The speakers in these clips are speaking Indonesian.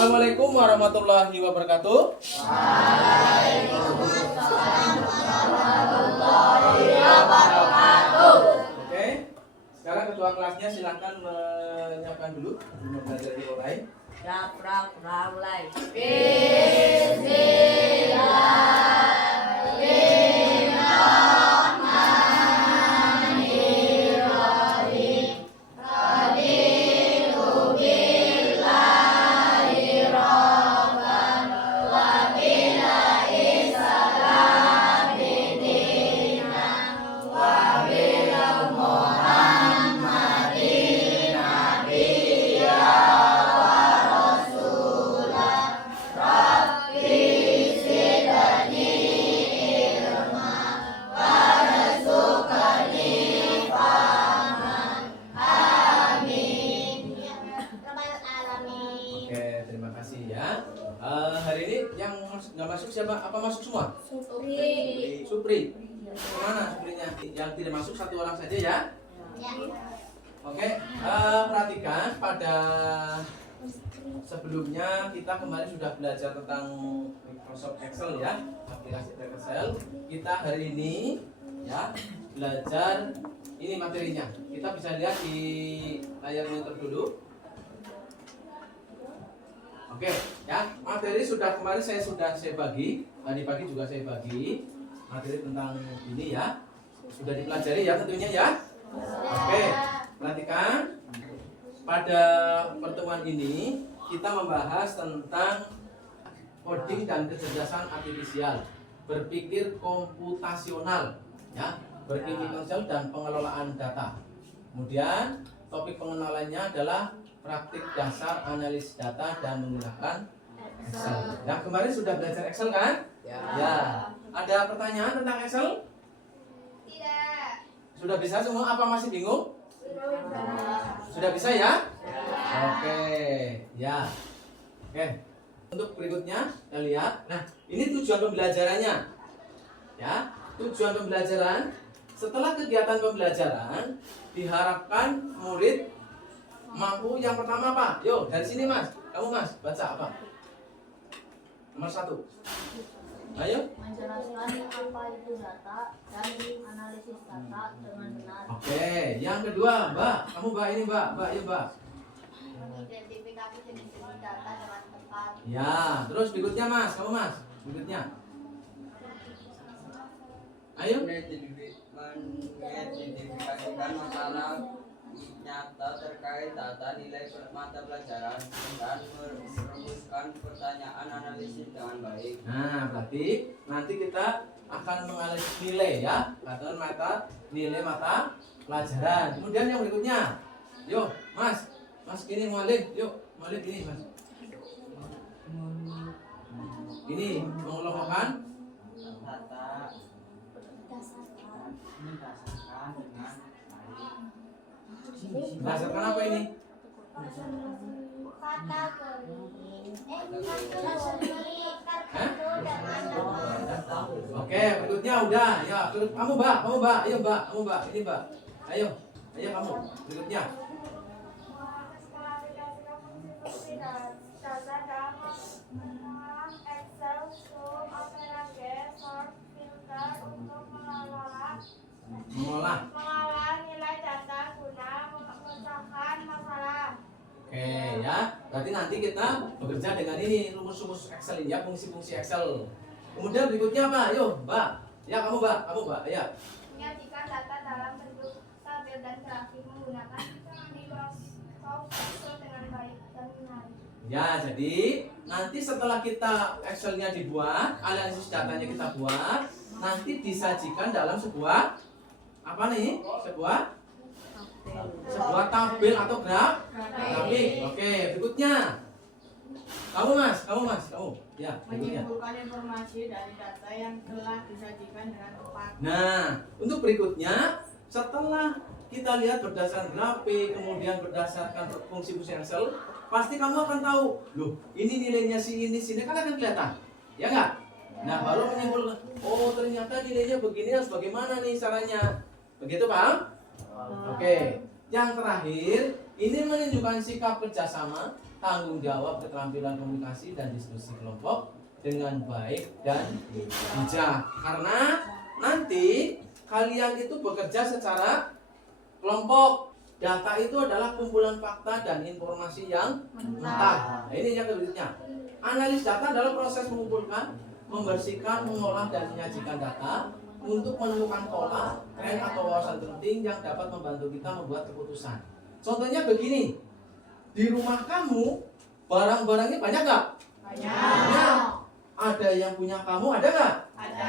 Assalamualaikum warahmatullahi wabarakatuh. Oke, sekarang ketua kelasnya silakan menyiapkan dulu sebelum belajar dimulai. Mulai. Oke, terima kasih ya. Hari ini yang nggak masuk siapa? Apa masuk semua? Supri. Kemana Suprinya? Yang tidak masuk satu orang saja ya. Oke, perhatikan pada sebelumnya kita kemarin sudah belajar tentang Microsoft Excel ya, aplikasi Excel. Kita hari ini ya belajar ini materinya. Kita bisa lihat di layar monitor dulu. Oke, ya materi sudah kemarin saya bagi, tadi pagi juga saya bagi materi tentang ini ya, sudah dipelajari ya tentunya ya. Oke, perhatikan pada pertemuan ini kita membahas tentang coding dan kecerdasan artifisial, berpikir komputasional, ya, berpikir komputasional dan pengelolaan data. Kemudian topik pengenalannya adalah praktik dasar analis data dan menggunakan Excel. Yang kemarin sudah belajar Excel kan? Ya. Ada pertanyaan tentang Excel? Tidak. Sudah bisa semua? Apa masih bingung? Sudah bisa ya? Oke, ya. Oke. Untuk berikutnya kita lihat. Nah, ini tujuan pembelajarannya. Ya, tujuan pembelajaran. Setelah kegiatan pembelajaran, diharapkan murid mampu yang pertama apa? Yo, dari sini Mas. Kamu Mas, baca apa? Nomor 1. Ayo. Menjelaskan apa itu data dan analisis data dengan benar. Oke, yang kedua, Mbak. Kamu Mbak ini Mbak. Mbak, yuk Mbak. Mengidentifikasi jenis-jenis data dengan tepat. Ya, terus berikutnya Mas. Kamu Mas. Berikutnya. Ayo. Mengidentifikasikan masalah nyata terkait data nilai mata pelajaran dan merumuskan pertanyaan analisis dengan baik. Nah, berarti nanti kita akan menganalisis nilai ya, katakan nilai mata pelajaran. Kemudian yang berikutnya, yuk Mas, Mas ini mualif, yuk mualif ini Mas. Ini mengelompokkan Data mendasarkan dengan baik. berdasarkan apa ini? Oke, berikutnya udah, ya. Kamu Mbak, ayo Mbak, ini Mbak. Ayo kamu. Berikutnya. Data dalam Excel, Zoom, Opera, Sort, Filter untuk mengolah nilai data guna memecahkan masalah. Oke ya, berarti nanti kita bekerja dengan ini rumus-rumus Excel ini ya, fungsi-fungsi Excel. Kemudian berikutnya apa? Ayo Mbak. Ya kamu Mbak, ya. Menyajikan data dalam bentuk tabel dan grafik menggunakan Microsoft Excel dengan baik dan menarik. Ya, jadi nanti setelah kita Excelnya dibuat, analisis datanya kita buat, nanti disajikan dalam sebuah apa nih? Sebuah tabel atau grafik. Oke, berikutnya. Kamu Mas. Ya, berikutnya. Menyimpulkan informasi dari data yang telah disajikan dengan tepat. Nah, untuk berikutnya, setelah kita lihat berdasarkan grafik, kemudian berdasarkan fungsi-fungsi Excel, pasti kamu akan tahu, loh, ini nilainya sini kan akan kelihatan, ya nggak? Nah, baru menyimpulkan, oh ternyata nilainya begini, harus bagaimana nih caranya? Begitu paham? Oke. Yang terakhir, ini menunjukkan sikap kerjasama tanggung jawab, keterampilan komunikasi dan diskusi kelompok dengan baik dan bijak. Karena nanti kalian itu bekerja secara kelompok. Data itu adalah kumpulan fakta dan informasi yang mentah. Nah, ini yang berikutnya. Analis data adalah proses mengumpulkan, membersihkan, mengolah dan menyajikan data untuk menemukan pola, tren atau wawasan penting yang dapat membantu kita membuat keputusan. Contohnya begini, di rumah kamu barang-barangnya banyak nggak? Banyak. Ada yang punya kamu, ada nggak? Ada.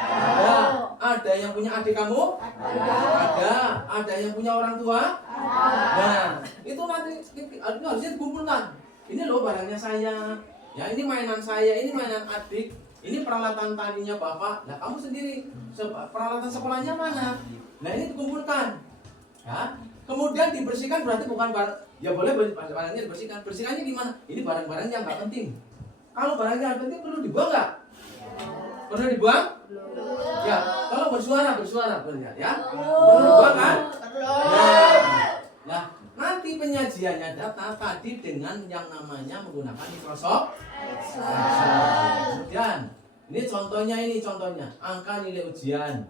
Ada yang punya adik kamu? Ada. Ada yang punya orang tua? Nah, itu nanti itu harusnya dikumpulkan. Ini loh barangnya saya. Ya, ini mainan saya, ini mainan adik, ini peralatan taninya bapak. Nah, kamu sendiri peralatan sekolahnya mana? Nah, ini dikumpulkan. Ya. Kemudian dibersihkan berarti bukan barang. Ya boleh barangnya dibersihkan. Bersihkannya gimana? Ini barang-barang yang nggak penting. Kalau barangnya nggak penting perlu dibuang nggak? Perlu dibuang? Ya. Kalau bersuara benar ya. Perlu dibuang kan? Nah, nanti penyajiannya data tadi dengan yang namanya menggunakan Microsoft Excel. Kemudian ini contohnya angka nilai ujian,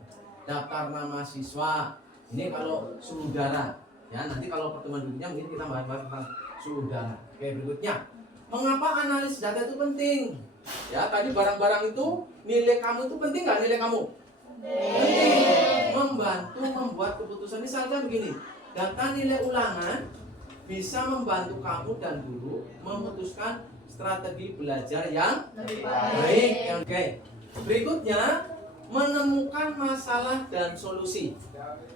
daftar nama siswa. Ini kalau suhu udara. Ya, nanti kalau pertemuan berikutnya mungkin kita bahas tentang suhu udara. Oke, berikutnya. Mengapa analisis data itu penting? Ya, tadi barang-barang itu nilai kamu itu penting nggak nilai kamu? Penting. Membantu membuat keputusan. Misalkan begini, data nilai ulangan bisa membantu kamu dan guru memutuskan strategi belajar yang lebih baik. Oke. Berikutnya, menemukan masalah dan solusi.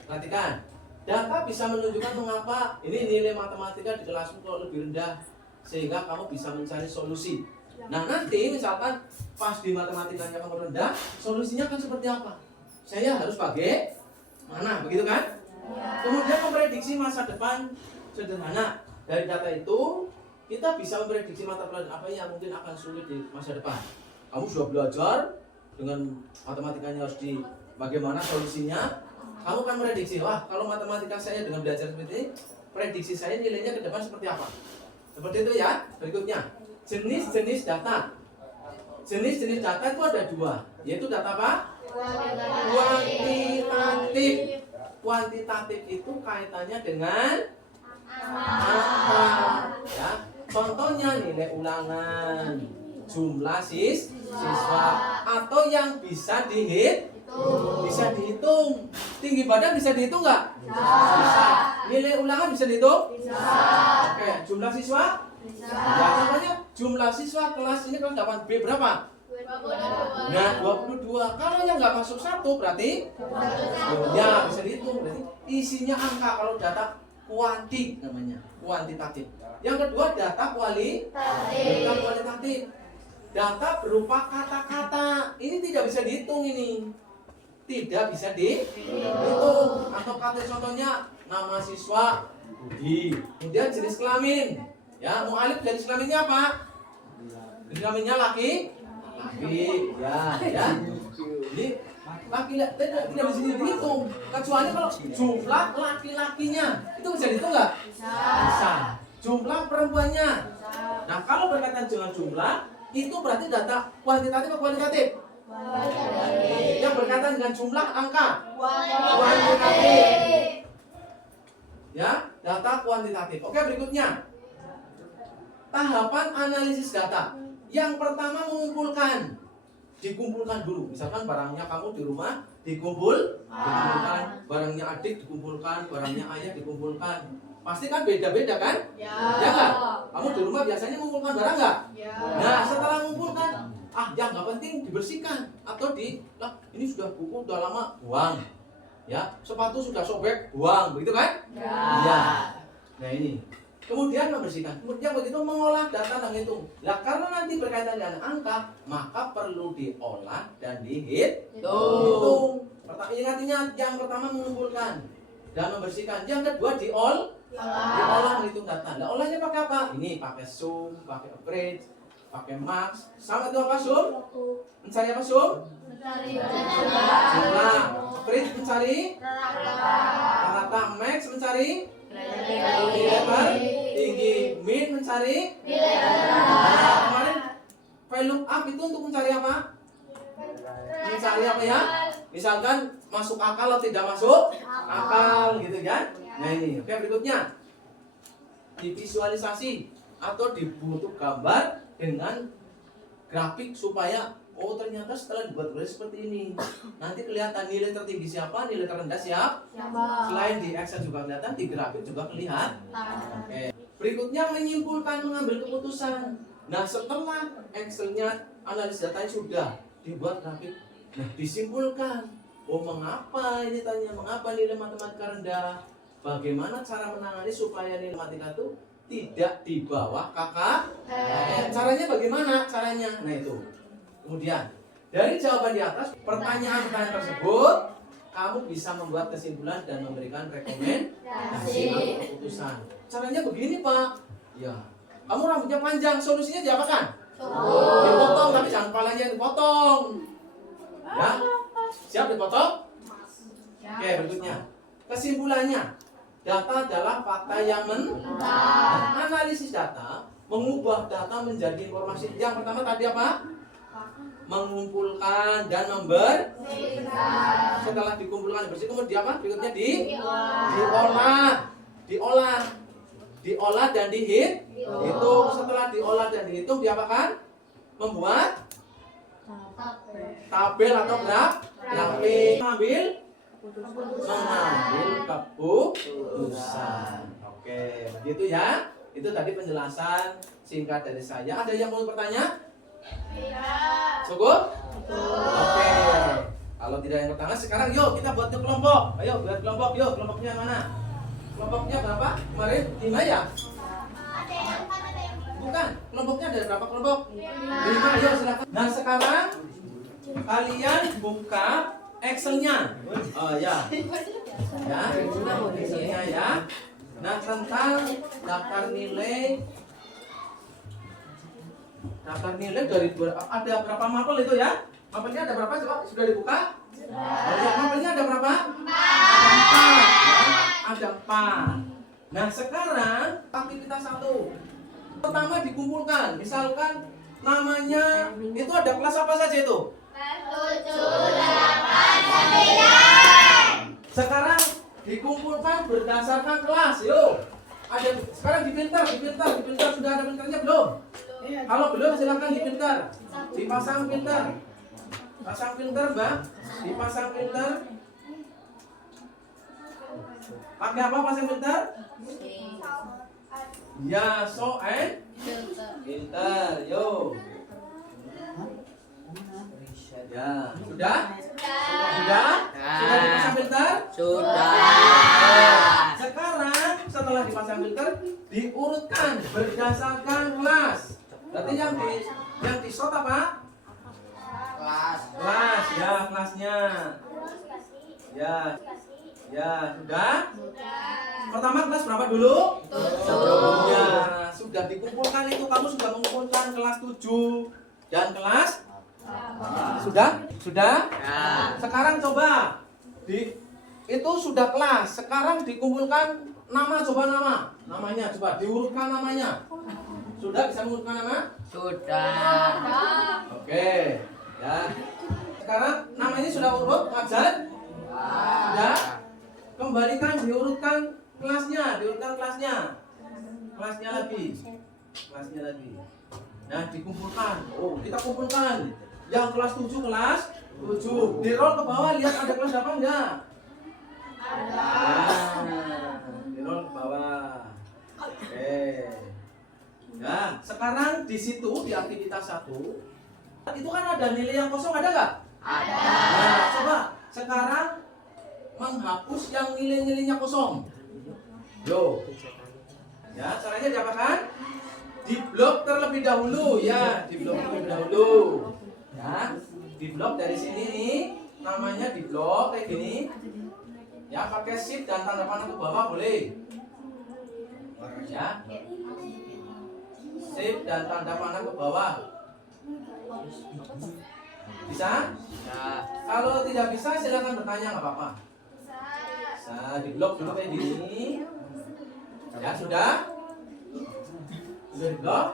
Perhatikan, data bisa menunjukkan mengapa ini nilai matematika di kelasmu kok lebih rendah, sehingga kamu bisa mencari solusi. Nah, nanti misalkan pas di matematikanya kamu rendah, solusinya kan seperti apa? Saya harus pakai mana, begitu kan? Kemudian memprediksi masa depan sederhana. Dari data itu kita bisa memprediksi mata pelajaran apa yang mungkin akan sulit di masa depan. Kamu sudah belajar dengan matematikanya harus di bagaimana solusinya. Kamu kan prediksi, wah kalau matematika saya dengan belajar seperti ini, prediksi saya nilainya ke depan seperti apa? Seperti itu ya. Berikutnya, jenis-jenis data. Jenis-jenis data itu ada dua, yaitu data apa? Kuantitatif. Kuantitatif itu kaitannya dengan angka. Ya. Contohnya nilai ulangan, jumlah siswa, atau yang bisa dihitung. Tinggi badan bisa dihitung nggak? Bisa. Nilai ulangan bisa dihitung? Bisa. Oke, jumlah siswa? Bisa. Ya, contohnya jumlah siswa kelas ini kelas 8B berapa? 22. Nah, 22. Kalau yang nggak masuk satu berarti? Ya, bisa dihitung. Berarti isinya angka kalau data kuantik namanya, kuantitatif. Yang kedua data kualitatif. Data berupa kata-kata. Ini tidak bisa dihitung ini. Tidak bisa dihitung. Atau kata contohnya nama siswa Budi. Kemudian jenis kelamin. Ya, mu'alif jenis kelaminnya apa? Jenis kelaminnya laki. Ya. Jadi laki-laki tidak bisa dihitung. Kecuali kalau jumlah laki-lakinya itu bisa dihitung nggak? Bisa. Jumlah perempuannya. Nah, kalau berkaitan dengan jumlah itu berarti data kuantitatif atau kualitatif? Yang berkaitan dengan jumlah angka kuantitatif. Ya, data kuantitatif. Oke, berikutnya. Tahapan analisis data. Yang pertama mengumpulkan. Dikumpulkan dulu. Misalkan barangnya kamu di rumah dikumpulkan, barangnya adik dikumpulkan, barangnya ayah dikumpulkan. Pasti kan beda-beda kan? Ya nggak? Kamu di rumah biasanya mengumpulkan barang nggak? Ya. Nah, setelah mengumpulkan, yang nggak penting dibersihkan atau ini sudah buku udah lama buang, ya sepatu sudah sobek buang, begitu kan? Ya. Nah ini. Kemudian membersihkan, kemudian begitu mengolah data dan hitung. Nah, karena nanti berkaitan dengan angka, maka perlu diolah dan dihitung. Ingat, yang pertama mengumpulkan dan membersihkan. Yang kedua diolah menghitung data. Nah, olahnya pakai apa? Ini pakai sum, pakai average, pakai max. Sama itu apa sum? Mencari apa sum? Mencari jumlah. Average mencari rata. Max mencari tinggi. Min mencari Nilai Nah, kemarin file lookup itu untuk mencari apa? Mencari apa ya? Misalkan masuk akal atau tidak masuk akal gitu kan? Nah ini, oke berikutnya divisualisasi atau dibentuk gambar dengan grafik supaya oh ternyata setelah dibuat seperti ini nanti kelihatan nilai tertinggi siapa, nilai terendah siapa. Selain di Excel juga kelihatan, di grafik juga kelihatan. Oke. Berikutnya menyimpulkan, mengambil keputusan. Nah setelah Excelnya analisis datanya sudah dibuat grafik, nah disimpulkan. Oh mengapa ini tanya, mengapa nilai matematika rendah? Bagaimana cara menangani supaya nilai matematika itu tidak di bawah KKN? Caranya bagaimana? Caranya, nah itu. Kemudian dari jawaban di atas pertanyaan-pertanyaan tersebut, kamu bisa membuat kesimpulan dan memberikan rekomendasi atau keputusan. Caranya begini Pak. Ya, kamu rambutnya panjang, solusinya diapakan? Dipotong, tapi jangan kepalanya yang dipotong. Ya, siap dipotong? Oke, berikutnya. Kesimpulannya, data adalah fakta yang analisis data, mengubah data menjadi informasi. Yang pertama tadi apa? Mengumpulkan dan membersihkan. Setelah dikumpulkan dan bersih, kemudian apa? Berikutnya diolah dan dihitung. Setelah diolah dan dihitung, diapakan? Membuat tabel atau grafik. Mengambil keputusan. Oke, begitu ya. Itu tadi penjelasan singkat dari saya. Ada yang mau bertanya? Cukup? Oke. Kalau tidak yang bertanya, sekarang yuk kita buat kelompok. Ayo buat kelompok, yuk. Kelompoknya mana? Kelompoknya berapa? Kemarin 5 ya? Bukan. Kelompoknya ada berapa kelompok? 5. Ayo silakan. Nah sekarang kalian buka Excelnya. Oh ya. Ya, Excelnya ya. Nah tentang daftar nilai dari ada berapa mapel itu ya? Mapelnya ada berapa? Coba sudah dibuka? Mapelnya ada berapa? 4. Ada 4. Nah sekarang aktivitas 1. Pertama dikumpulkan. Misalkan namanya itu ada kelas apa saja itu? 7, 8, 9. Sekarang dikumpulkan berdasarkan kelas. Yuk. Ada sekarang dipintar sudah ada pintarnya belum? Kalau belum silakan dipintar. Dipasang pintar. Pasang pintar, Mbak. Dipasang pintar. Pakai apa pasang pintar? Ya, so and pintar. Yo. Ya, sudah? Sudah? Sudah dipasang filter? Sudah. Sekarang setelah dipasang filter diurutkan berdasarkan kelas. Berarti yang di shot apa? Kelas ya, kelasnya. Ya. Ya, sudah? Pertama kelas berapa dulu? 7. Ya, sudah dikumpulkan itu, kamu sudah mengumpulkan kelas 7 dan kelas sudah? Ya. Sekarang coba itu sudah kelas. Sekarang dikumpulkan nama, coba namanya coba diurutkan namanya. Sudah bisa mengurutkan nama? Sudah. Oke, ya. Sekarang namanya sudah urut, wajar? Sudah. Kembalikan diurutkan kelasnya. Kelasnya lagi. Nah, dikumpulkan. Oh, kita kumpulkan. Yang kelas 7 kelas 7. Di roll ke bawah lihat ada kelas apa enggak? Ada. Di roll ke bawah. Oke. Nah, sekarang di situ di aktivitas 1 itu kan ada nilai yang kosong, ada nggak? Ada. Nah, coba sekarang menghapus yang nilai-nilainya kosong. Yo. Ya, caranya diapakan? Diblok terlebih dahulu ya, diblok terlebih dahulu. Ya, diblok dari sini nih, namanya diblok kayak gini. Ya, pakai shift dan tanda panah ke bawah boleh. Ya. Shift dan tanda panah ke bawah. Bisa? Ya. Kalau tidak bisa silakan bertanya, nggak apa-apa. Bisa. Diblok dulu kayak gini. Ya, sudah? Sudah di blok?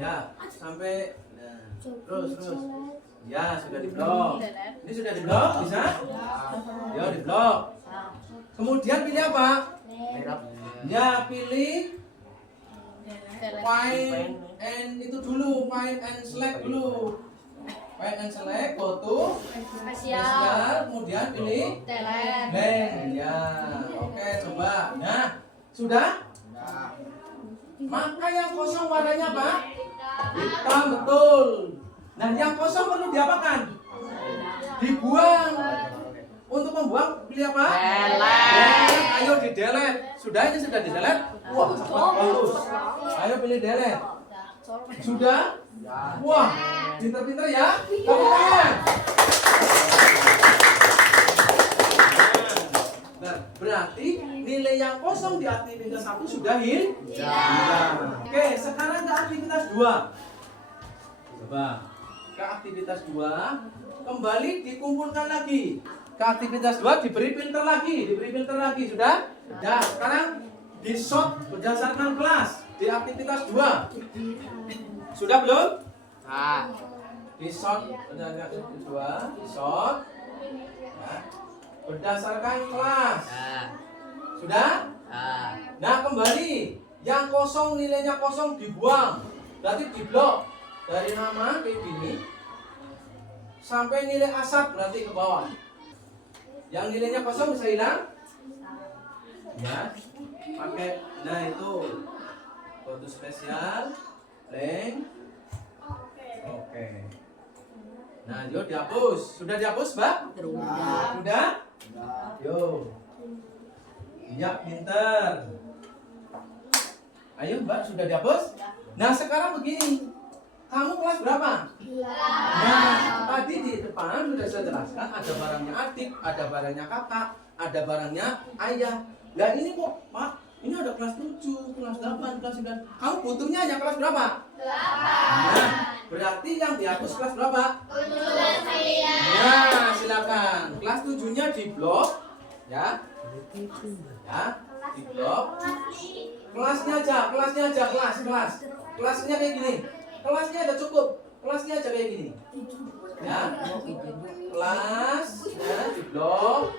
Ya, sampai nah, terus. Ya, sudah di blok. Ini sudah di blok, bisa? Ya, di blok. Kemudian pilih apa? Ya, pilih find and itu dulu, find and select dulu. Find and select, go to spesial, kemudian pilih blank. Ya, oke, coba. Nah, sudah? Maka yang kosong warnanya apa? Hitam, betul. Nah, yang kosong perlu diapakan? Dibuang. Untuk membuang pilih apa? Delete. Ayo di delete. Sudah, ini sudah di delete? Wah, cepat bagus. Ayo pilih delete. Sudah? Wah, pintar-pintar ya. Tepuk tangan. Nah, berarti nilai yang kosong di aktivitas 1 sudah hilang. Oke, sekarang ke aktivitas 2. Coba. Ke aktivitas 2, kembali dikumpulkan lagi. Ke aktivitas 2 diberi filter lagi, sudah? Nah, sekarang di sort berdasarkan kelas di aktivitas 2. Sudah belum? Di sort berdasarkan aktivitas 2, di sort ya, berdasarkan kelas. Sudah? Nah, kembali yang kosong nilainya kosong dibuang. Berarti diblok dari nama kayak gini sampai nilai asap berarti ke bawah. Yang nilainya kosong bisa hilang? Ya, pakai. Nah itu foto spesial, blank. Oke. Nah, yuk dihapus. Sudah dihapus, Mbak? Sudah? Yuk. Iya, pinter. Ayo, Mbak, sudah dihapus? Nah, sekarang begini. Kamu kelas berapa? Nah, tadi di depan sudah saya jelaskan ada barangnya adik, ada barangnya kakak, ada barangnya ayah. Nah ini kok, Pak, ini ada kelas 7, kelas 8, kelas 9. Kamu butuhnya hanya kelas berapa? 8. Nah, berarti yang dihapus kelas berapa? 7. Nah, silakan. Kelas 7-nya di blok, ya. Ya, di blok. Kelasnya aja, kelas. Kelasnya kayak gini. Kelasnya ada cukup, kelasnya aja kayak gini. Ya, kelasnya di blok.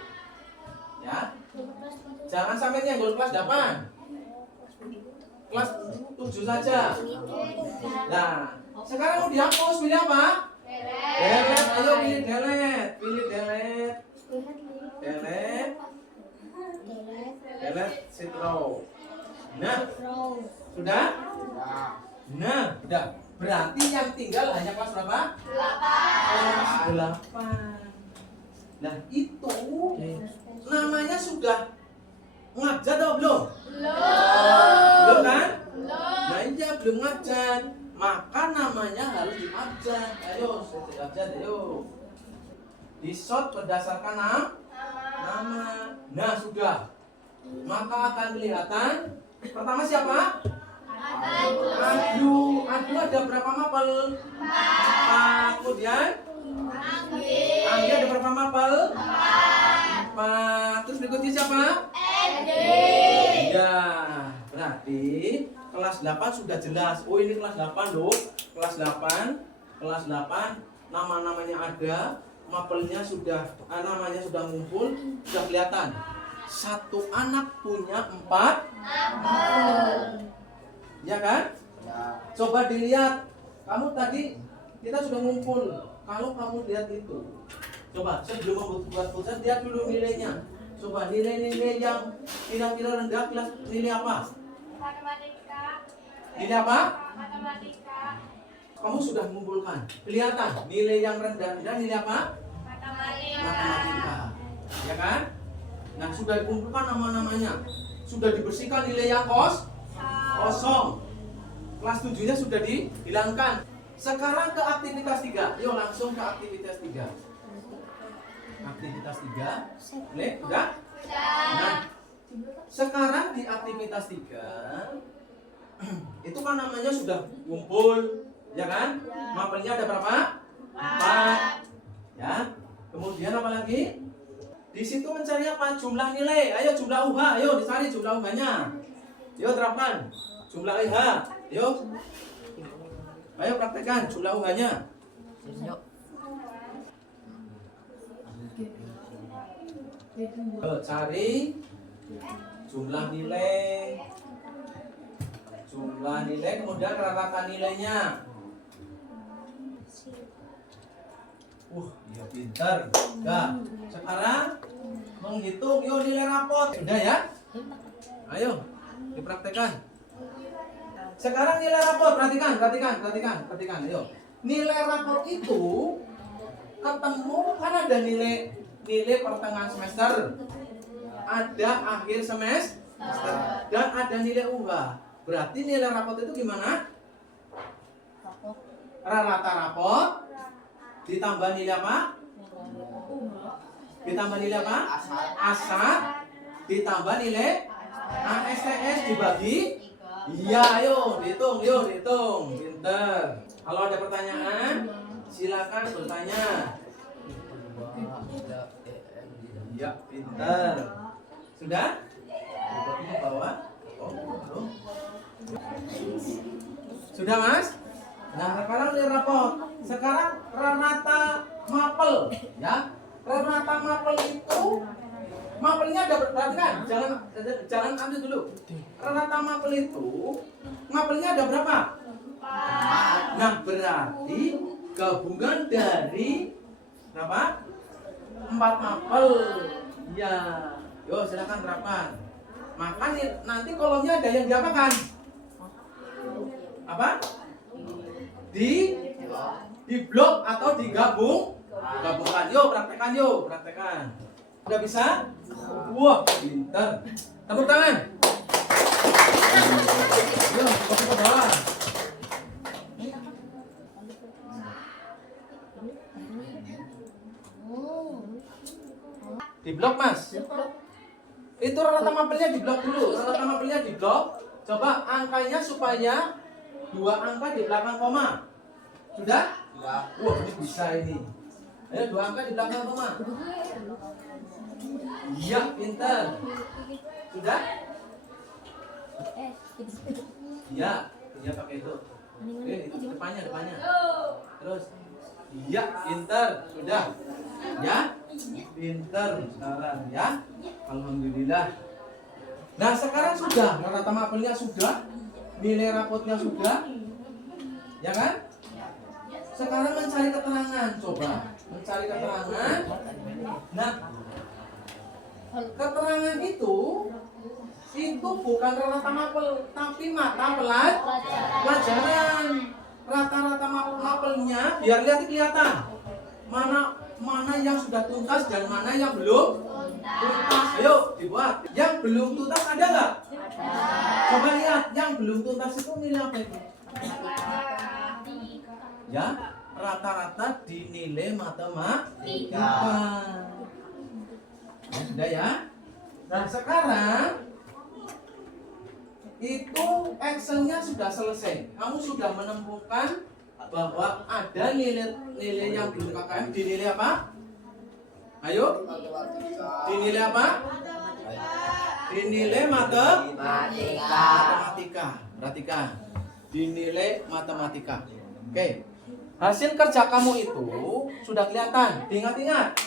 Ya, jangan sampai nyenggol kelas 8. Kelas 7 saja. Nah, sekarang mau dihapus, pilih apa? Delete. Ayo pilih delete. Delete sheet row. Nah, sudah? Nah, udah. Berarti yang tinggal hanya kelas berapa? 8. Kelas 8. Nah, itu namanya sudah ngajar atau belum? Belum kan? Nah, ini belum ngajar. Maka namanya harus diajar. Ayo, saya diajar, ayo. Di sort berdasarkan nama. Nah, sudah. Maka akan kelihatan. Pertama siapa? Adu ada berapa mapel? 4. Kemudian Anggi ada berapa mapel? 4. Terus berikutnya siapa? Ya, berarti kelas 8 sudah jelas. Oh, ini kelas 8 loh. Kelas 8 nama-namanya ada, mapelnya sudah, namanya sudah ngumpul, sudah kelihatan. Satu anak punya 4 mapel. Ya kan? Coba dilihat. Kamu tadi kita sudah ngumpul. Kalau kamu lihat itu, coba sebelum membuat putusan lihat dulu nilainya. Coba nilai-nilai yang kira-kira rendah kelas nilai apa? Matematika. Nilai apa? Matematika. Kamu sudah mengumpulkan. Kelihatan nilai yang rendah nilai apa? Matematika. Ya kan? Nah, sudah dikumpulkan nama-namanya. Sudah dibersihkan nilai yang kosong. Kelas 7-nya sudah dihilangkan. Sekarang ke aktivitas 3. Yuk langsung ke aktivitas 3. Aktivitas 3. Boleh? Udah? Nah, sekarang di aktivitas 3 itu kan namanya sudah kumpul, ya kan? Mapelnya ada berapa? 4. Ya. Kemudian apa lagi? Di situ mencari apa? Jumlah nilai. Ayo jumlah UH. Ayo dicari jumlah UH-nya. Yuk terapkan. Jumlah UH. Yuk. Ayo praktekkan jumlah UH-nya. Cari jumlah nilai kemudian rata nilainya. Iya pintar. Nah, sekarang menghitung yuk nilai rapot. Sudah ya? Ayo dipraktekkan. Sekarang nilai rapot, perhatikan. Ayo. Nilai rapot itu ketemu kan ada nilai pertengahan semester, ada akhir semester, dan ada nilai UH. Berarti nilai rapot itu gimana? Rata rapot ditambah nilai apa? Asat ditambah nilai ASTS dibagi. Iya, ayo dihitung. Pinter. Kalau ada pertanyaan, silakan bertanya. Iya, pinter. Sudah? Ke bawah. Belum. Sudah, Mas? Nah, sekarang nilai rapot. Sekarang rata mapel, ya. Rata mapel itu mapelnya ada berarti kan? Jangan ambil dulu. Rata mapel itu mapelnya ada berapa? 4. Nah, berarti gabungan dari berapa? 4 mapel. Ya. Yo, silakan terapkan. Maka nanti kolomnya ada yang diapakan? Apa? Di blok atau digabungkan. Praktekkan. Udah bisa? Wah, pintar. Tepuk tangan. Yo, ke bawah. Di blok, Mas. Itu rata mapelnya di blok dulu. Coba angkanya supaya 2 angka di belakang koma. Sudah? Wah, ini bisa ini. Ayo 2 angka di belakang koma. Iya, pintar. Sudah? Iya pakai itu. Oke, itu depannya. Terus. Iya, pintar. Sudah. Ya? Pintar sekarang ya. Alhamdulillah. Nah, sekarang sudah. Rata mapelnya sudah. Nilai rapotnya sudah. Ya kan? Sekarang mencari keterangan. Coba. Mencari keterangan. Nah, keterangan itu bukan rata mapel, tapi mata pelajaran. Rata-rata mapelnya biar kelihatan mana yang sudah tuntas dan mana yang belum tuntas. Ayo dibuat. Yang belum tuntas ada nggak? Coba lihat yang belum tuntas itu nilai apa itu? Ya, rata-rata dinilai matematika. Sudah ya? Nah, sekarang itu Excel-nya sudah selesai. Kamu sudah menemukan bahwa ada nilai yang belum KKM dinilai apa? Ayo. Dinilai apa? Dinilai matematika. Perhatikan. Dinilai matematika. Oke. Hasil kerja kamu itu sudah kelihatan. Ingat-ingat.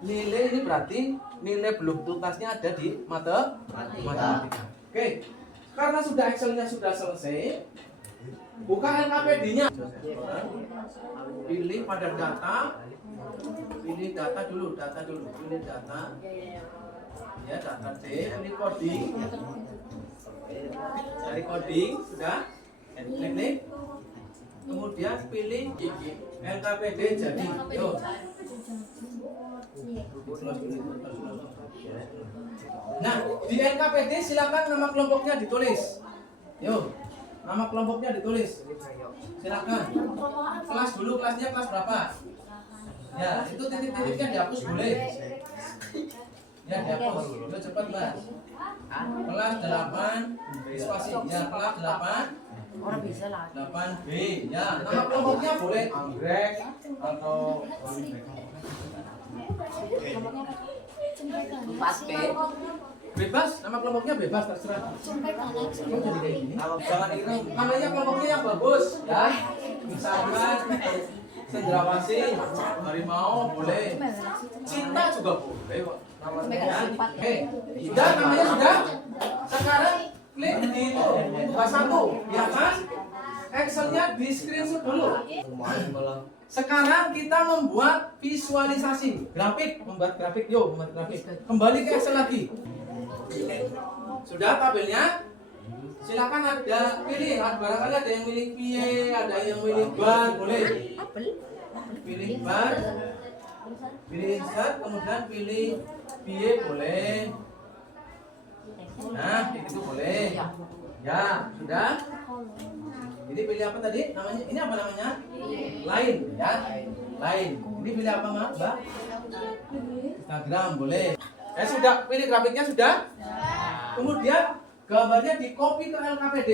Nilai ini berarti nilai belum tuntasnya ada di matematika. Oke. Karena sudah Excel-nya sudah selesai, buka LKPD-nya. Pilih pada data. Pilih data dulu. Pilih data. Ya, data D. Pilih coding. Cari coding, sudah. Klik. Kemudian pilih LKPD jadi. Yuk. Nah, di LKPD silakan nama kelompoknya ditulis. Yuk, nama kelompoknya ditulis. Silakan. Kelas dulu, kelasnya kelas berapa? Ya, itu titik-titiknya dihapus boleh. Ya, dihapus. Yuk cepat, Mas. Kelas 8 spasi. Ya, kelas 8. Orang bisa lah. 8B. Ya, nama kelompoknya boleh anggrek atau 4B. Bebas, nama kelompoknya bebas terserah. Kok jadi kayak gini? Jangan itu. Namanya kelompoknya yang bagus, ya. Misalkan cendrawasih, harimau boleh. Cinta juga boleh. Sudah namanya sudah. Sekarang klik di itu kelas 1, ya kan? Excelnya di screenshot dulu. Sekarang kita membuat visualisasi grafik, membuat grafik. Kembali ke Excel lagi. Sudah tabelnya? Silakan ada pilih. Barangkali ada yang milih PIE, ada yang milih bar, boleh. Pilih bar, pilih insert, kemudian pilih PIE, boleh. Nah, itu boleh. Ya, sudah. Ini pilih apa tadi? Namanya ini apa namanya? Lain, ya. Lain. Ini pilih apa, Mbak? Instagram, boleh. Sudah pilih grafiknya sudah? Kemudian gambarnya di copy ke LKPD.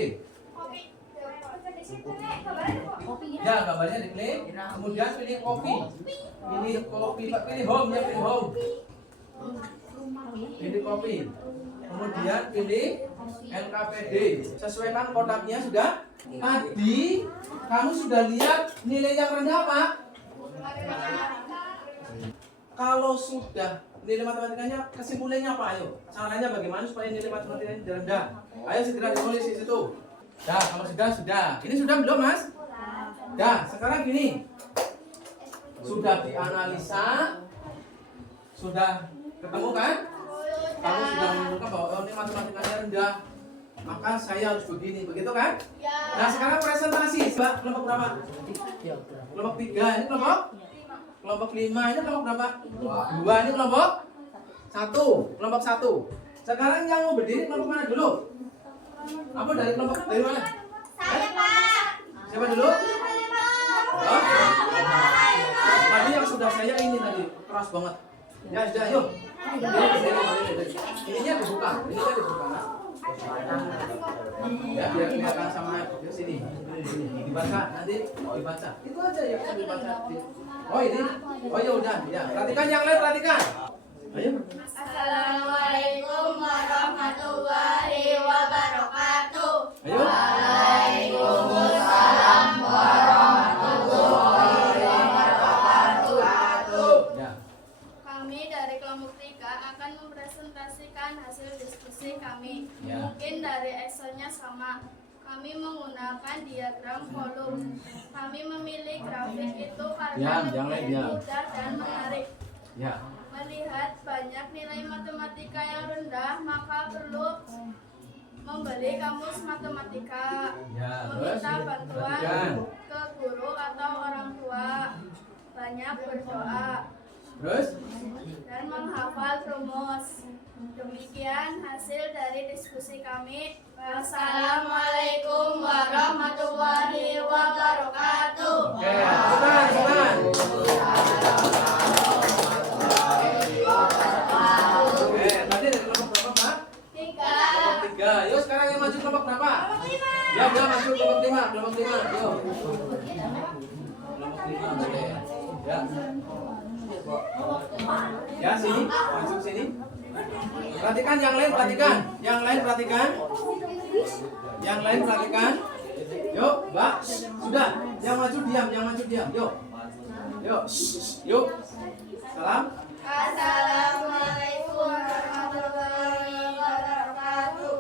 Ya, gambarnya diklik. Kemudian pilih copy. Pilih copy, pilih home ya, pilih home. Pilih copy. Kemudian pilih LKPD. Sesuaikan kodaknya sudah. Tadi kamu sudah lihat nilai yang rendah apa? Kalau sudah nilai matematikanya kesimpulannya apa? Ayo, caranya bagaimana supaya nilai matematikanya rendah? Ayo segera ditulis di situ. Dah, kalau sudah. Ini sudah belum, Mas? Dah, sekarang gini. Sudah dianalisa, sudah ketemu kan? Kamu sudah menemukan bahwa ini matematikanya rendah, maka saya harus begini, begitu kan? Nah, sekarang presentasi. Mbak, kelompok berapa? Kelompok 3, ini kelompok 5, ini kelompok berapa? 2, ini kelompok 1, kelompok 1. Sekarang yang mau berdiri kelompok mana dulu? Apa dari mana? Saya, Pak. Siapa dulu? Oh? Tadi yang sudah saya ini tadi keras banget. Ya sudah, yuk. Ininya dibuka. Ya, biar kelihatan sama di sini. Dibaca nanti dibaca. Itu aja ya, dibaca. Oh ini. Oh ya udah, ya. Perhatikan yang lain, perhatikan. Ayo. Assalamualaikum warahmatullahi wabarakatuh. Ayo. Waalaikumsalam warahmatullahi wabarakatuh. Ya. Kami dari kelompok 3 akan mempresentasikan hasil diskusi kami. Ya. Mungkin dari Excelnya sama. Kami menggunakan diagram kolom. Kami memilih grafik itu karena lebih mudah dan menarik. Ya. Melihat banyak nilai matematika yang rendah, maka perlu membeli kamus matematika. Ya, Meminta terus bantuan perhatikan. ke guru atau orang tua. Banyak berdoa Terus dan menghafal rumus. Demikian hasil dari diskusi kami. Wassalamualaikum warahmatullahi wabarakatuh. oke, sebentar. Oke, tadi dari kelompok berapa, Pak? 3. Kelompok 3. Yuk sekarang yang maju kelompok berapa? Ya udah maju kelompok 5, kelompok 5. Yuk. Kelompok 5 boleh. Ya. Ya sini, masuk sini. Perhatikan yang lain, perhatikan. Yang lain perhatikan. Yang lain perhatikan. Yuk, Mbak. Sudah. Yang maju diam, yang maju diam. Yuk. Yuk. Yuk. Salam. Assalamualaikum warahmatullahi wabarakatuh.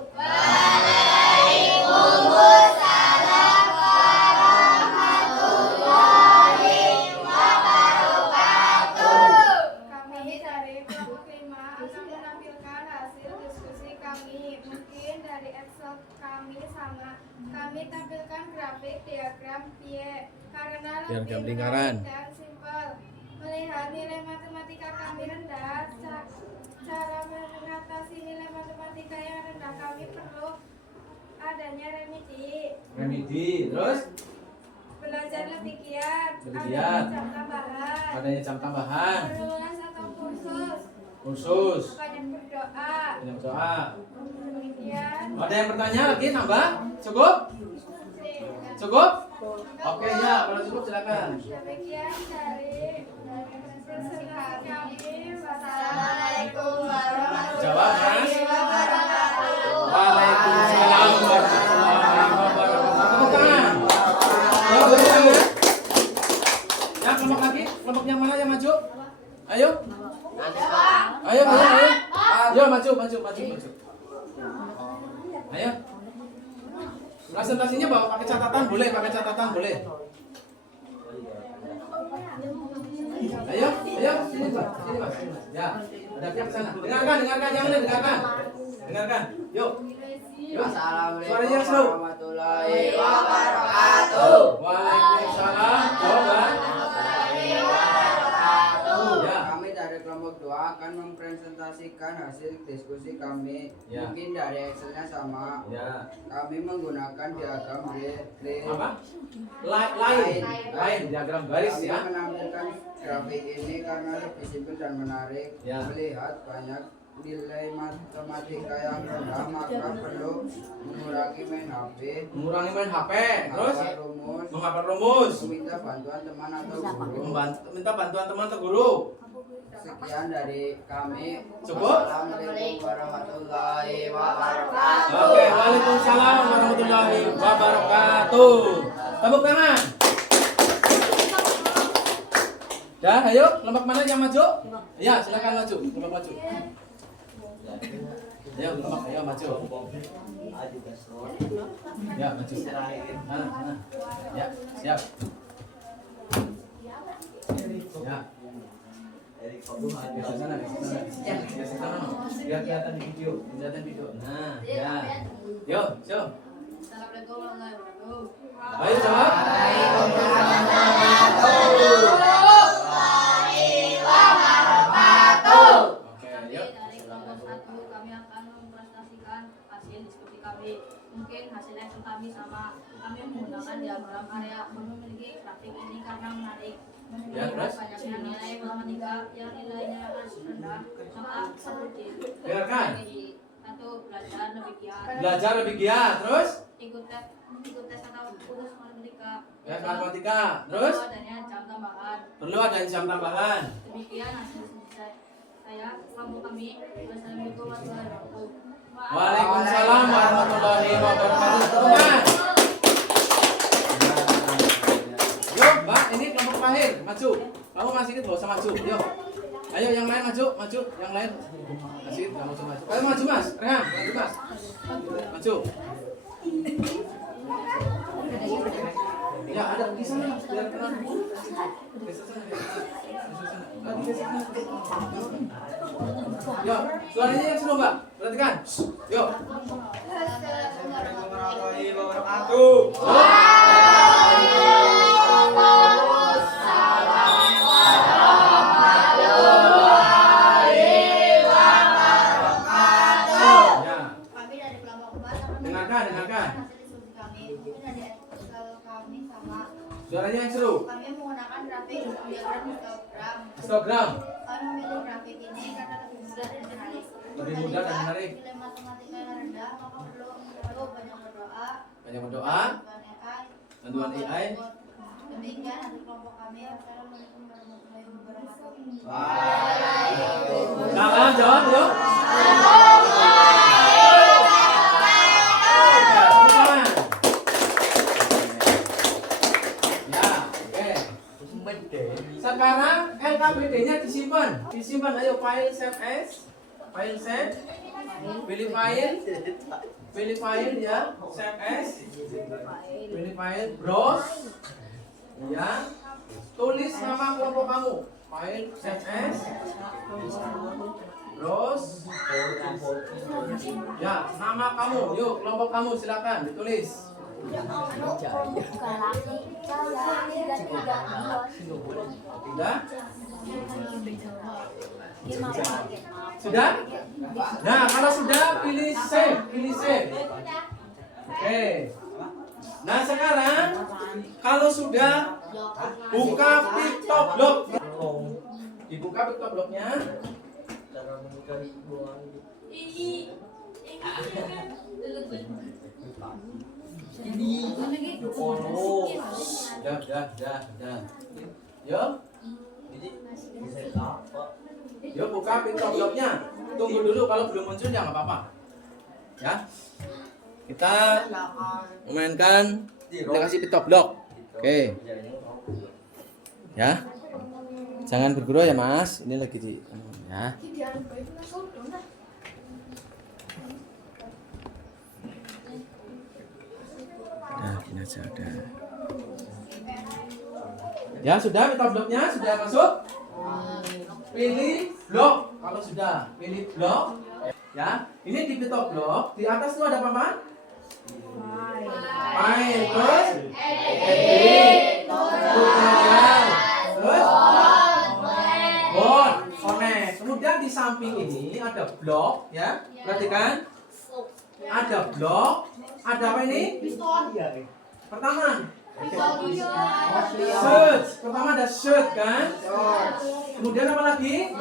Kami dari kelompok 5 akan menampilkan hasil diskusi kami. Mungkin dari Excel kami sama. Kami tampilkan grafik diagram PIE karena Diagram lebih lingkaran. menarik dan simpel. Melihat nilai matematika kami rendah, cara mengatasi nilai matematika yang rendah kami perlu adanya remedi. Remedi. Terus Belajar lebih giat, Lebih adanya giat. jam tambahan, adanya jam tambahan. berlunas atau kursus, Khusus. banyak berdoa. Banyak doa. Demikian. Ada yang bertanya lagi nambah? Cukup? Cukup? Oke ya, kalau cukup silakan. Demikian dari presentasi kami. Assalamualaikum warahmatullahi Jawab, Mas. wabarakatuh. yang mana yang maju? Ayo. Ayo. Ayo maju. Ayo. Presentasinya bawa pakai catatan boleh. Ayo, sini Pak. Ya, ada pihak sana. Dengarkan, yang lain dengarkan. Yuk. Assalamualaikum Suaranya seru. warahmatullahi wabarakatuh. Waalaikumsalam. Jawaban. Ya. Kami dari kelompok 2 akan mempresentasikan hasil diskusi kami. Ya. Mungkin dari Excelnya sama. Ya. Kami menggunakan diagram grid. Apa? Lain diagram garis Kami ya. menampilkan grafik ini karena lebih simpel dan menarik. Ya. Melihat banyak nilai matematika yang rendah, maka perlu mengurangi main HP, Mengurangi main HP, terus menghafal rumus, menghafal rumus, meminta bantuan teman atau guru. minta bantuan teman atau guru. Sekian dari kami. Cukup? Assalamualaikum warahmatullahi wabarakatuh. Oke, waalaikumsalam warahmatullahi wabarakatuh. Tepuk tangan. Dah, ayo, kelompok mana yang maju? Ya, silakan maju, kelompok maju. Ayo, kelompok, ayo maju. Ya, maju. Ya, siap. Ya. Geser sana. Geser sana. Biar kelihatan di video. Nah, ya. Yo. Assalamualaikum warahmatullahi wabarakatuh. Ayo jawab. Oke, yuk. Dari kelompok 1 kami akan mempresentasikan hasil diskusi kami. Mungkin hasil Excel kami sama. Kami menggunakan diagram area memiliki grafik ini karena menarik. Ya, terus? Banyaknya nilai matematika yang nilainya masih rendah, maka perlu Dengarkan. Satu, belajar lebih giat. Belajar lebih giat. Terus? Ikut tes atau kursus matematika. Ya, matematika. Terus? Perlu adanya jam tambahan. Perlu ada jam tambahan. Demikian hasil saya, kelompok kami. Wassalamualaikum warahmatullahi wabarakatuh. Waalaikumsalam warahmatullahi wabarakatuh. Teman. Yuk, Mbak, ini kelompok terakhir, maju. Kamu masih ikut, gak usah maju. Yuk. Ayo yang lain maju. Yang lain. Masih ikut, gak usah maju. Ayo maju, Mas. Rehan, maju, Mas. Maju. Ya, ada di sana, biar kenal. Geser sana. Geser sana. Yuk, suaranya yang seru, Mbak. Perhatikan. Yuk. Assalamualaikum warahmatullahi wabarakatuh. Kami dari kelompok 4 akan Dengarkan. hasil diskusi kami. Mungkin dari Excel kami sama. Suaranya yang seru. Kami menggunakan grafik diagram histogram. Histogram. Kami memilih grafik ini karena lebih mudah dan menarik. Lebih mudah dan menarik. Nilai matematika yang rendah, maka perlu banyak berdoa. Banyak berdoa. Bantuan AI. Bantuan AI. Demikian hasil kelompok kami. Assalamualaikum warahmatullahi wabarakatuh. Salam jawab yuk. Ya, oke. Sekarang LKPD-nya disimpan. Ayo file save as. File save. Pilih file ya. Save as. Pilih file browse. Ya. Tulis nama kelompok kamu. File save as. Browse. Ya, nama kamu. Yuk, kelompok kamu silakan ditulis. Sudah? Sudah? Nah, kalau sudah pilih save. Oke. Nah, sekarang kalau sudah buka PictoBlock. Dibuka PictoBlock-nya. Dah. Yuk buka PictoBlock-nya. Tunggu dulu, kalau belum muncul ya nggak apa-apa. Ya. Kita memainkan aplikasi PictoBlock. Oke. Ya. Jangan bergurau ya Mas. Ini lagi di ya. Nah, ini aja udah. Ya sudah, minta bloknya sudah masuk. Pilih blok. Kalau sudah pilih blok, ya. Ini di pita blok. Di atas itu ada apa? File. Terus edit. Tutorial. Terus board. Connect. Kemudian di samping ini ada blok, ya. Perhatikan. Ada blok. Ada apa ini? Pertama. Search. Pertama ada search kan? Kemudian apa lagi?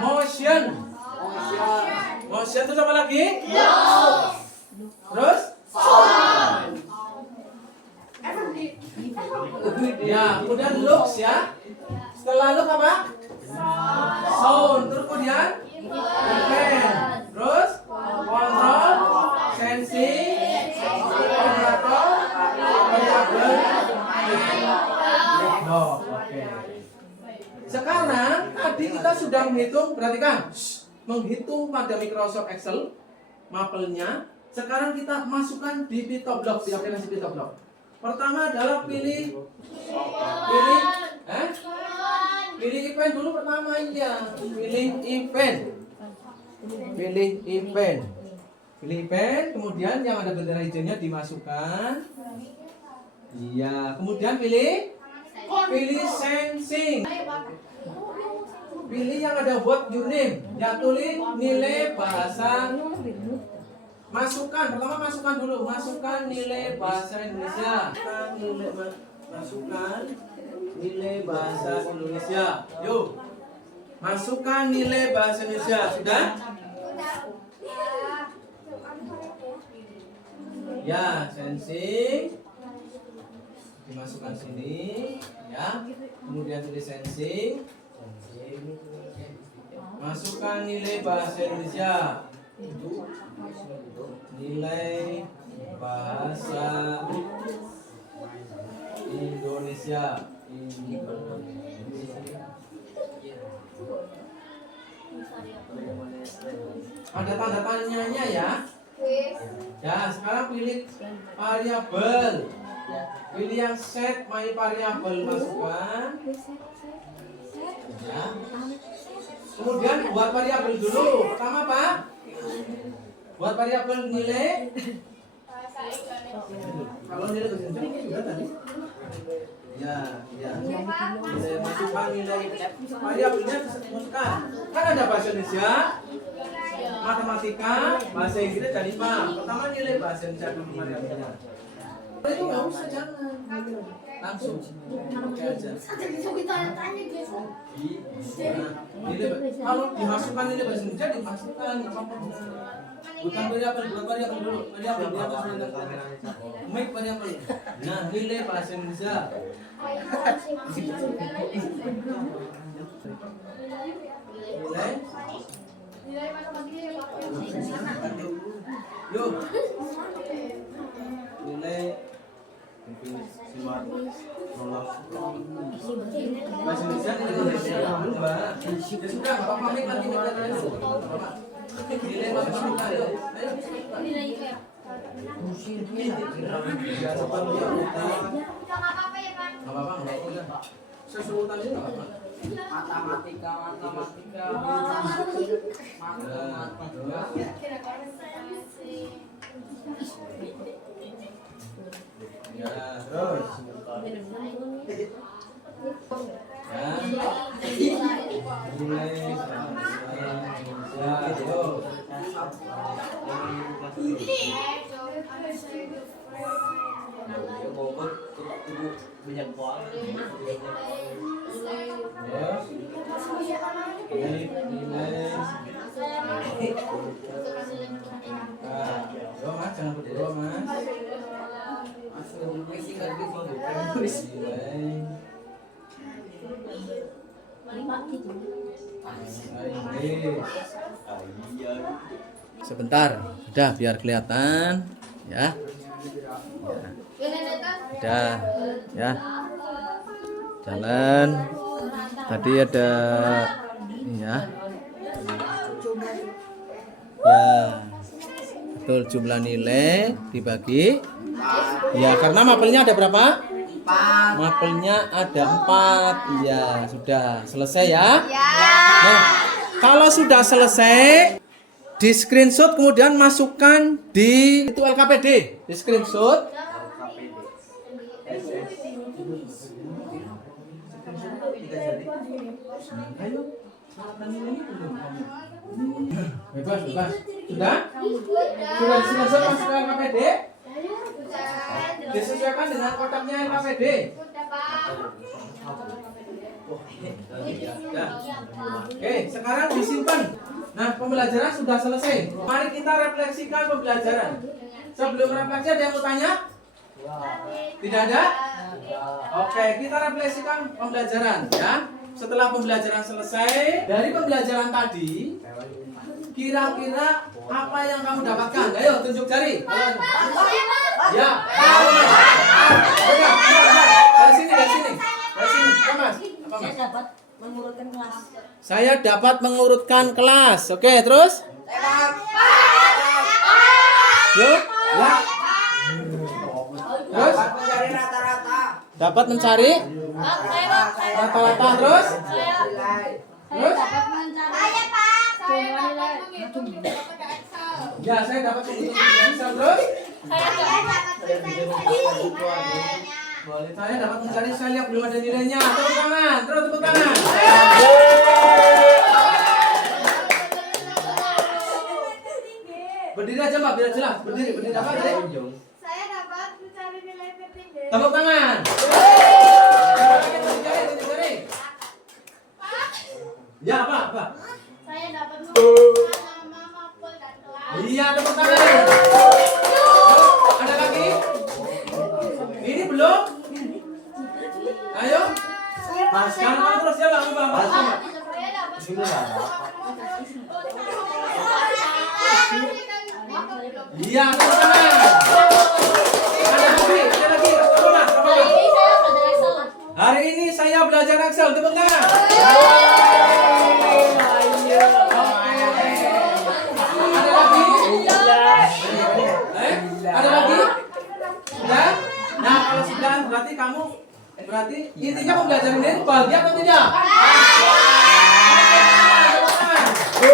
Motion. Motion itu apa lagi? Terus? Ya, kemudian looks ya. Setelah look apa? Sound. Terus kemudian? Event. Terus? Control. Sensing. Operator. Variable. Oke. Sekarang tadi kita sudah menghitung, perhatikan, menghitung pada Microsoft Excel mapelnya. Sekarang kita masukkan di PitoBlock, di aplikasi PitoBlock. Pertama adalah pilih event dulu pertama ya. Pilih event, kemudian yang ada bendera hijaunya dimasukkan. Iya, kemudian pilih sensing. Pilih yang ada buat your name. Ya, tulis nilai bahasa. Masukkan dulu. Masukkan nilai bahasa Indonesia. Masukkan nilai bahasa Indonesia. Yuk. Masukkan nilai bahasa Indonesia. Sudah? Ya, sensing. Dimasukkan sini, ya. Kemudian tulis sensing. Masukkan nilai bahasa Indonesia. Nilai bahasa Indonesia. Ada tanda tanyanya ya. Ya, sekarang pilih variabel. Pilih yang set my variable, masukkan. Ya. Kemudian buat variabel dulu. Pertama apa? Buat variabel nilai. Kalau nilai sudah tadi. Ya. Nilai, masukkan nilai. Variabelnya masukkan. Kan ada bahasa Indonesia, matematika, bahasa Inggris dan IPA. Pertama nilai bahasa Indonesia dulu variabelnya. Itu nggak usah, jangan langsung oke aja. Kalau dimasukkan nilai bahasa Indonesia dimasukkan bukan variabel dulu. Variabel make variabel. Nah, nilai bahasa Indonesia. Nilai yuk. Nilai bahasa Indonesia dulu Mbak. Ya sudah, Bapak pamit lagi dulu. Nilai matematika ayo. Nilai IPA. Enggak apa-apa. Sesurutan itu enggak apa-apa. Matematika. Ya, terus. Mas, jangan berdua, Mas. Sebentar, udah biar kelihatan ya. Udah ya. Jalan. Tadi ada ini ya. Ya. Betul, jumlah nilai dibagi. Ya, karena mapelnya ada berapa? 4. Mapelnya ada 4. Ya, sudah selesai ya. Nah, kalau sudah selesai, di screenshot kemudian masukkan di itu LKPD. Di screenshot. Bebas, bebas. Sudah? Sudah di screenshot masuk ke LKPD? Disesuaikan dengan kotaknya LKPD. Oke, sekarang disimpan. Nah, pembelajaran sudah selesai. Mari kita refleksikan pembelajaran. Sebelum refleksi ada yang mau tanya? Tidak ada? Oke, kita refleksikan pembelajaran ya. Setelah pembelajaran selesai, dari pembelajaran tadi, kira-kira apa yang kamu dapatkan? Ayo tunjuk jari. Ya. Dari sini. Mas. Apa, Mas? Saya dapat mengurutkan kelas. Saya dapat mengurutkan kelas. Oke, terus? Yuk, ya. Terus? Dapat mencari rata-rata. Dapat mencari rata-rata terus? Terus? Ya, saya dapat menghitung bisa terus? Saya dapat mencari, saya lihat belum ada nilainya. Tepuk tangan, terus tepuk tangan. Berdiri aja Mbak, biar jelas. Berdiri apa tadi? Saya dapat mencari nilai tertinggi. Tepuk tangan. Tunjuk jari. Ya, apa? Saya dapat mengurutkan nama, mapel, dan kelas. Iya, tepuk tangan. Ada lagi? Ini belum? Ayo. Mas, sekarang terus ya, Bang. Saya dapat Iya, tepuk tangan. Ada lagi. Apa, Mas? Hari ini saya belajar Excel. Tepuk tangan. Ada lagi? Sudah? Nah, kalau sudah berarti intinya pembelajaran ini bahagia atau tidak? Oke.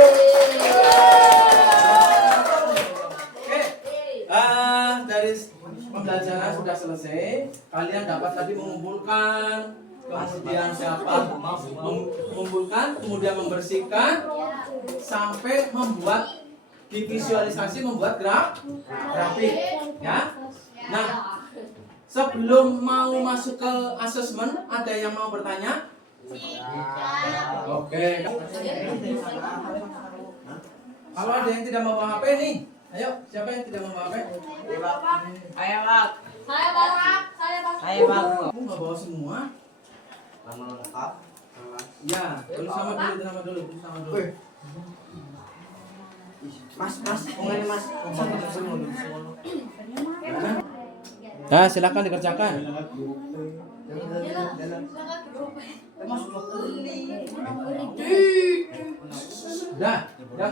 Dari pembelajaran sudah selesai, kalian dapat tadi mengumpulkan, kemudian mengumpulkan, kemudian membersihkan, sampai membuat divisualisasi, membuat grafik, ya. Nah, sebelum mau masuk ke asesmen, ada yang mau bertanya? Oke. Kalau ada yang tidak membawa HP nih, ayo, siapa yang tidak membawa HP? Ayo, Pak. Kamu nggak bawa semua? Nama lengkap. Ya, tulis nama dulu. Mas, ngomongin Mas. Nah, silakan dikerjakan.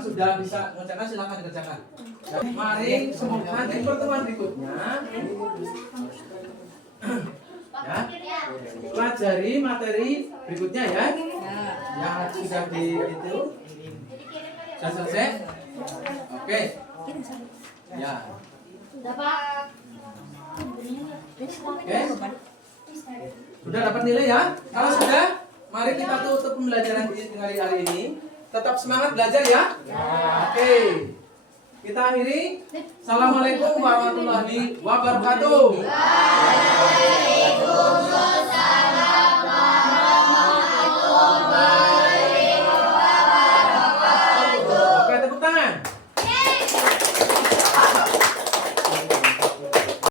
Sudah bisa mengerjakan, silakan dikerjakan. Mari semoga nanti pertemuan berikutnya ya, pelajari materi berikutnya ya. Yang sudah di itu sudah selesai. Oke. Ya. Oke. Sudah dapat nilai ya? Kalau sudah, mari kita tutup pembelajaran di hari ini. Tetap semangat belajar ya. Oke. Kita akhiri. Assalamualaikum warahmatullahi wabarakatuh.